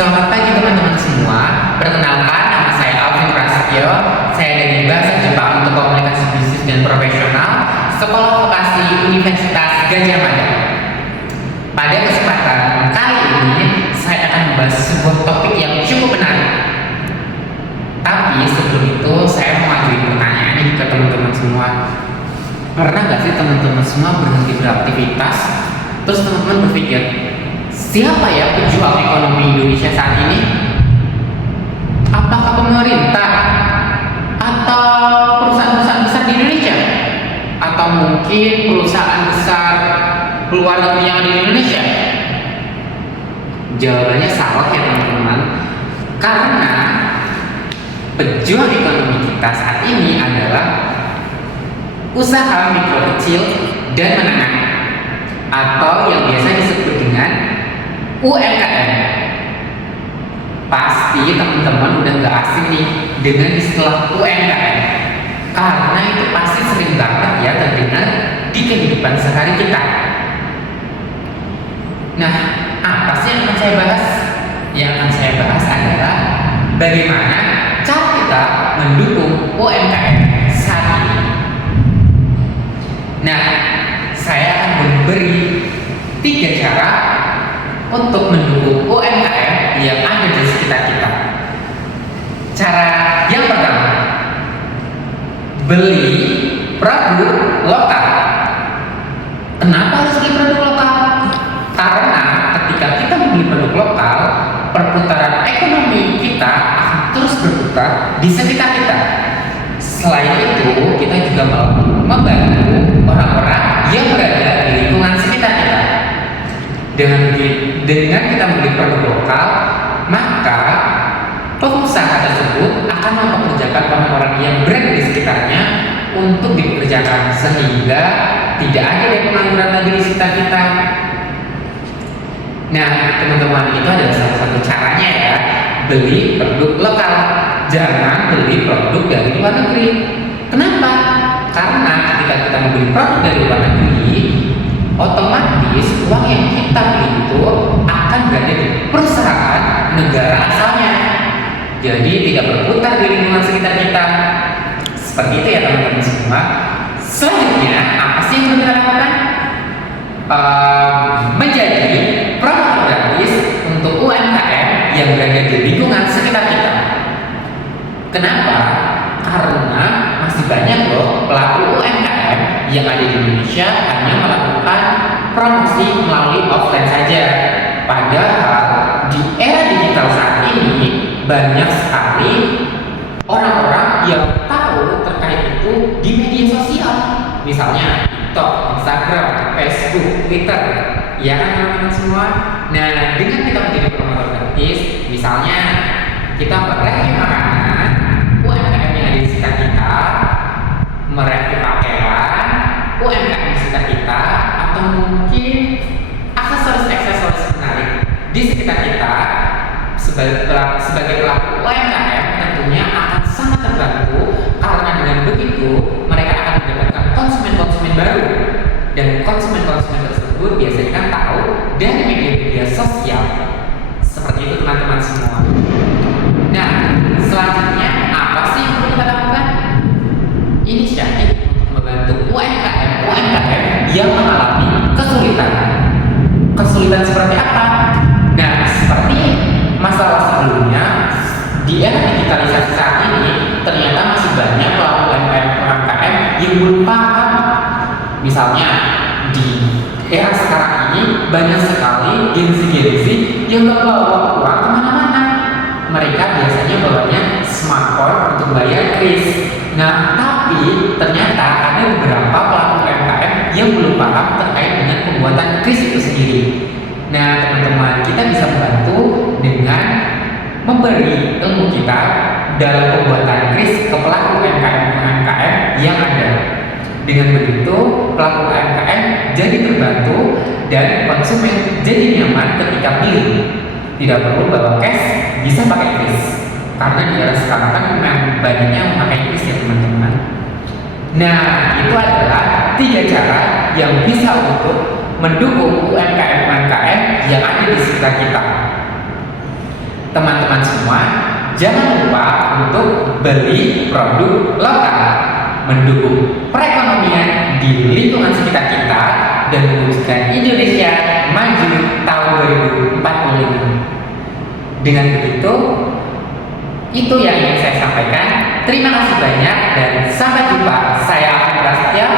Selamat pagi teman-teman semua. Perkenalkan, nama saya Alvin Prasetyo. Saya dari Bahasa Jepang untuk Komunikasi Bisnis dan Profesional, Sekolah Vokasi Universitas Gadjah Mada. Pada kesempatan kali ini, saya akan membahas sebuah topik yang cukup menarik. Tapi sebelum itu, saya mau ngajuin pertanyaan nih ke teman-teman semua. Pernah nggak sih teman-teman semua berhenti beraktivitas, terus teman-teman berpikir, siapa ya pejuang ekonomi Indonesia saat ini? Apakah pemerintah atau perusahaan-perusahaan besar di Indonesia? Atau mungkin perusahaan besar luar negeri yang ada di Indonesia? Jawabannya salah ya teman-teman. Karena pejuang ekonomi kita saat ini adalah usaha mikro kecil dan menengah, atau yang biasa disebut dengan UMKM. Pasti teman-teman udah gak asing nih dengan istilah UMKM, karena itu pasti sering banget ya terdengar di kehidupan sehari kita. Nah, apa sih yang akan saya bahas? Yang akan saya bahas adalah bagaimana cara kita mendukung UMKM saat ini. Nah, saya akan memberi 3 cara untuk mendukung UMKM yang ada di sekitar kita. Cara yang pertama, beli produk lokal. Kenapa harus beli produk lokal? Karena ketika kita membeli produk lokal, perputaran ekonomi kita akan terus berputar di sekitar kita. Selain itu, kita juga membantu orang-orang yang berada di lingkungan sekitar kita. Dengan kita membeli produk lokal, maka pengusaha tersebut akan mempekerjakan orang-orang yang berada di sekitarnya untuk dipekerjakan, sehingga tidak ada pengangguran lagi di sekitar kita. Nah, teman-teman, itu adalah salah satu caranya ya, beli produk lokal. Jangan beli produk dari luar negeri. Kenapa? Karena ketika kita membeli produk dari luar negeri, otomatis uang yang kita beli itu akan berada di perusahaan negara asalnya. Jadi tidak berputar di lingkungan sekitar kita. Seperti itu ya teman-teman semua. Selanjutnya, apa sih yang perlu kita lakukan? Menjadi promotor gratis untuk UMKM yang berada di lingkungan sekitar kita. Kenapa? Karena masih banyak loh pelaku UMKM yang ada di Indonesia hanya melakukan promosi melalui offline saja. Padahal di era digital saat ini banyak sekali orang-orang yang tahu terkait itu di media sosial. Misalnya TikTok, Instagram, Facebook, Twitter. Ya kan teman-teman semua? Nah, dengan kita menjadi promotor gratis, misalnya kita mereview makanan UMKM yang ada di sekitar kita, mereview pakaian UMKM di sekitar kita, atau mungkin aksesoris-aksesoris menarik di sekitar kita, sebagai pelaku UMKM tentunya akan sangat terbantu, karena dengan begitu mereka akan mendapatkan konsumen-konsumen baru, dan konsumen-konsumen tersebut biasanya kan tahu dari media-media sosial. Seperti itu teman-teman semua. Nah, selanjutnya apa sih yang perlu kita lakukan? Inisiatif untuk membantu UMKM yang mengalami kesulitan. Kesulitan seperti apa? Nah, seperti masalah sebelumnya, di era digitalisasi saat ini ternyata masih banyak pelaku UMKM yang belum paham. Misalnya di era sekarang ini banyak sekali Gen Z yang gak bawa uang kemana-mana. Mereka biasanya bawanya smartphone untuk bayar kris. Nah, tapi ternyata ada beberapa pelaku UMKM yang belum paham terkait dengan pembuatan kris itu sendiri. Nah, teman-teman, kita bisa membantu dengan memberi ilmu kita dalam pembuatan kris ke pelaku UMKM yang ada. Dengan begitu, pelaku UMKM jadi terbantu dan konsumen jadi nyaman ketika pilih. Tidak perlu bawa cash, bisa pakai kris. Karena di era sekarang kan memang banyaknya memakai kris ya teman-teman. Nah, itu adalah 3 cara yang bisa untuk mendukung UMKM yang ada di sekitar kita. teman-teman semua, jangan lupa untuk beli produk lokal, mendukung perekonomian di lingkungan sekitar kita, dan mewujudkan Indonesia maju tahun 2045. Dengan begitu, itu yang ingin saya sampaikan. Terima kasih banyak dan sampai jumpa. Saya Alvin Prasetya.